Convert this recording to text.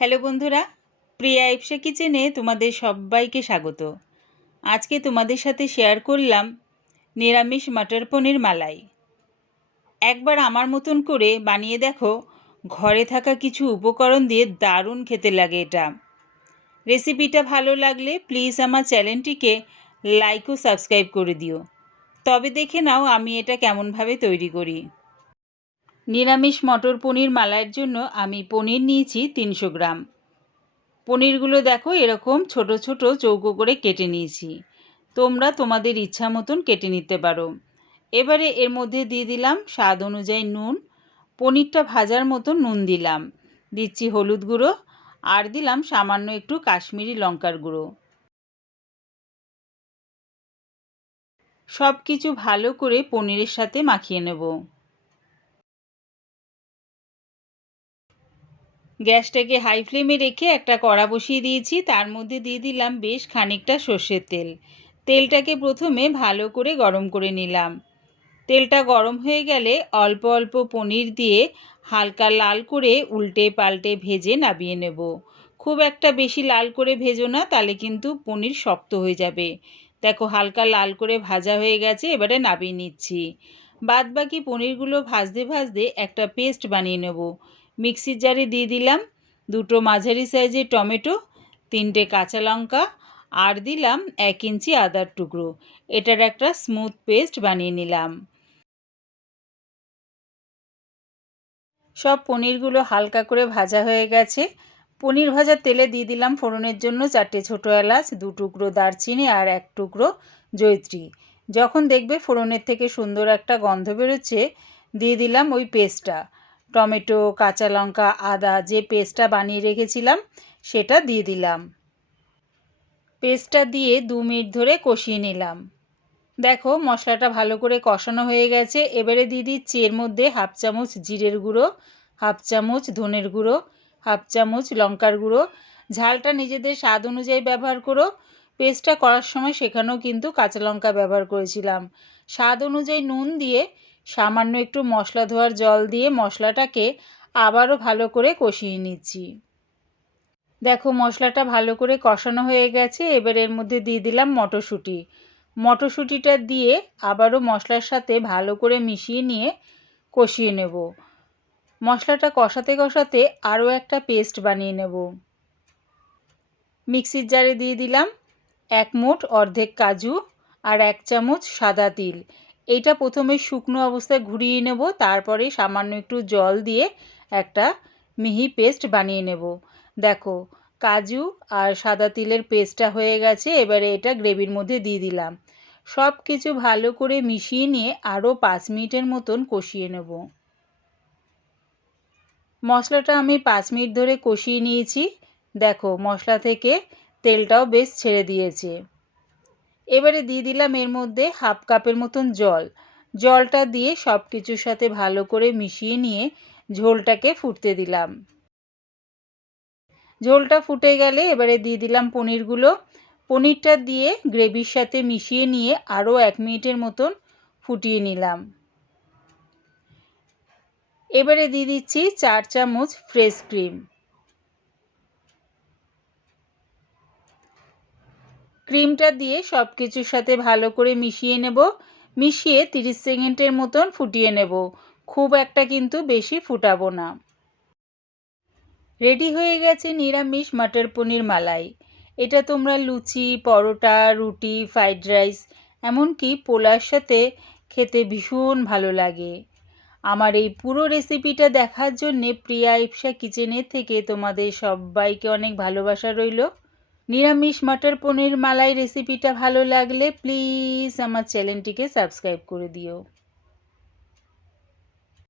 Hello বন্ধুরা, প্রিয়া ইপসা কিচেনে তোমাদের সবাইকে স্বাগত। আজকে তোমাদের সাথে শেয়ার করলাম নিরামিষ মটর পনির মালাই। একবার আমার মতন করে বানিয়ে দেখো, ঘরে থাকা কিছু উপকরণ দিয়ে দারুণ খেতে লাগে এটা। রেসিপিটা ভালো লাগলে প্লিজ আমার চ্যানেলটিকে লাইক ও সাবস্ক্রাইব করে দিও। তবে দেখে নাও আমি এটা কেমনভাবে তৈরি করি। নিরামিষ মটর পনির মালাইয়ের জন্য আমি পনির নিয়েছি 300 গ্রাম। পনিরগুলো দেখো এরকম ছোট ছোট চৌকো করে কেটে নিয়েছি। তোমরা তোমাদের ইচ্ছা মতন কেটে নিতে পারো। এবারে এর মধ্যে দিয়ে দিলাম স্বাদ অনুযায়ী নুন। পনিরটা ভাজার মতো নুন দিলাম, দিচ্ছি হলুদ গুঁড়ো, আর দিলাম সামান্য একটু কাশ্মীরি লঙ্কার গুঁড়ো। সব কিছু ভালো করে পনিরের সাথে মাখিয়ে নেব। গ্যাসটাকে হাই ফ্লেমে রেখে একটা কড়া বসিয়ে দিয়েছি। তার মধ্যে দিয়ে দিলাম বেশ খানিকটা সর্ষের তেল। তেলটাকে প্রথমে ভালো করে গরম করে নিলাম। তেলটা গরম হয়ে গেলে অল্প অল্প পনির দিয়ে হালকা লাল করে উল্টে পাল্টে ভেজে নামিয়ে নেব। খুব একটা বেশি লাল করে ভেজো না, তাহলে কিন্তু পনির শক্ত হয়ে যাবে। দেখো হালকা লাল করে ভাজা হয়ে গেছে, এবারে নামিয়ে নিচ্ছি। বাদবাকি পনিরগুলো ভাজতে ভাজতে একটা পেস্ট বানিয়ে নেব। মিক্সির জারে দিয়ে দিলাম 2টো মাঝারি সাইজের টমেটো, 3টে কাঁচা লঙ্কা, আর দিলাম 1 ইঞ্চি আদার টুকরো। এটার একটা স্মুথ পেস্ট বানিয়ে নিলাম। সব পনিরগুলো হালকা করে ভাজা হয়ে গেছে। পনির ভাজার তেলে দিয়ে দিলাম ফোড়নের জন্য 4টে ছোটো এলাচ, 2 টুকরো দারচিনি আর 1 টুকরো জয়িত্রী। যখন দেখবে ফোড়নের থেকে সুন্দর একটা গন্ধ বেরোচ্ছে, দিয়ে দিলাম ওই পেস্টটা। টমেটো, কাঁচা লঙ্কা, আদা যে পেস্টটা বানিয়ে রেখেছিলাম সেটা দিয়ে দিলাম। পেস্টটা দিয়ে 2 মিনিট ধরে কষিয়ে নিলাম। দেখো মশলাটা ভালো করে কষানো হয়ে গেছে। এবারে দিয়ে দিচ্ছি এর মধ্যে 1/2 চামচ জিরের গুঁড়ো, 1/2 চামচ ধনের গুঁড়ো, 1/2 চামচ লঙ্কার গুঁড়ো। ঝালটা নিজেদের স্বাদ অনুযায়ী ব্যবহার করো। পেস্টটা করার সময় সেখানেও কিন্তু কাঁচা লঙ্কা ব্যবহার করেছিলাম। স্বাদ অনুযায়ী নুন দিয়ে সামান্য একটু মশলা ধোয়ার জল দিয়ে মশলাটাকে আবারও ভালো করে কষিয়ে নিচ্ছি। দেখো মশলাটা ভালো করে কষানো হয়ে গেছে। এবার এর মধ্যে দিয়ে দিলাম মটরশুঁটি। মটরশুঁটিটা দিয়ে আবারও মশলার সাথে ভালো করে মিশিয়ে নিয়ে কষিয়ে নেব। মশলাটা কষাতে কষাতে আরও একটা পেস্ট বানিয়ে নেব। মিক্সির জারে দিয়ে দিলাম 1 মুঠ অর্ধেক কাজু আর 1 চামচ সাদা তিল। এইটা প্রথমে শুকনো অবস্থায় ঘুরিয়ে নেব, তারপরে সামান্য একটু জল দিয়ে একটা মিহি পেস্ট বানিয়ে নেব। দেখো কাজু আর সাদা তিলের পেস্টটা হয়ে গেছে। এবারে এটা গ্রেভির মধ্যে দিয়ে দিলাম। সব কিছু ভালো করে মিশিয়ে নিয়ে আরও 5 মিনিটের মতন কষিয়ে নেব। মশলাটা আমি 5 মিনিট ধরে কষিয়ে নিয়েছি। দেখো মশলা থেকে তেলটাও বেশ ছেড়ে দিয়েছে। এবারে দিয়ে দিলাম এর মধ্যে 1/2 কাপের মতন জল। জলটা দিয়ে সব কিছুর সাথে ভালো করে মিশিয়ে নিয়ে ঝোলটাকে ফুটতে দিলাম। ঝোলটা ফুটে গেলে এবারে দিয়ে দিলাম পনিরগুলো। পনিরটা দিয়ে গ্রেভির সাথে মিশিয়ে নিয়ে আরও 1 মিনিটের মতন ফুটিয়ে নিলাম। এবারে দিয়ে দিচ্ছি 4 চামচ ফ্রেশ ক্রিম। ক্রিমটা দিয়ে সব কিছুর সাথে ভালো করে মিশিয়ে নেব। মিশিয়ে 30 সেকেন্ডের মতন ফুটিয়ে নেব। খুব একটা কিন্তু বেশি ফুটাবো না। রেডি হয়ে গেছে নিরামিষ মটর পনির মালাই। এটা তোমরা লুচি, পরোটা, রুটি, ফ্রাইড রাইস, এমনকি পোলাওর সাথে খেতে ভীষণ ভালো লাগে। আমার এই পুরো রেসিপিটা দেখার জন্যে প্রিয়া ইপসা কিচেনের থেকে তোমাদের সবাইকে অনেক ভালোবাসা রইল। নিরামিষ মটর পনির মালাই রেসিপিটা ভালো লাগলে প্লিজ আমার চ্যানেলটিকে সাবস্ক্রাইব করে দিও।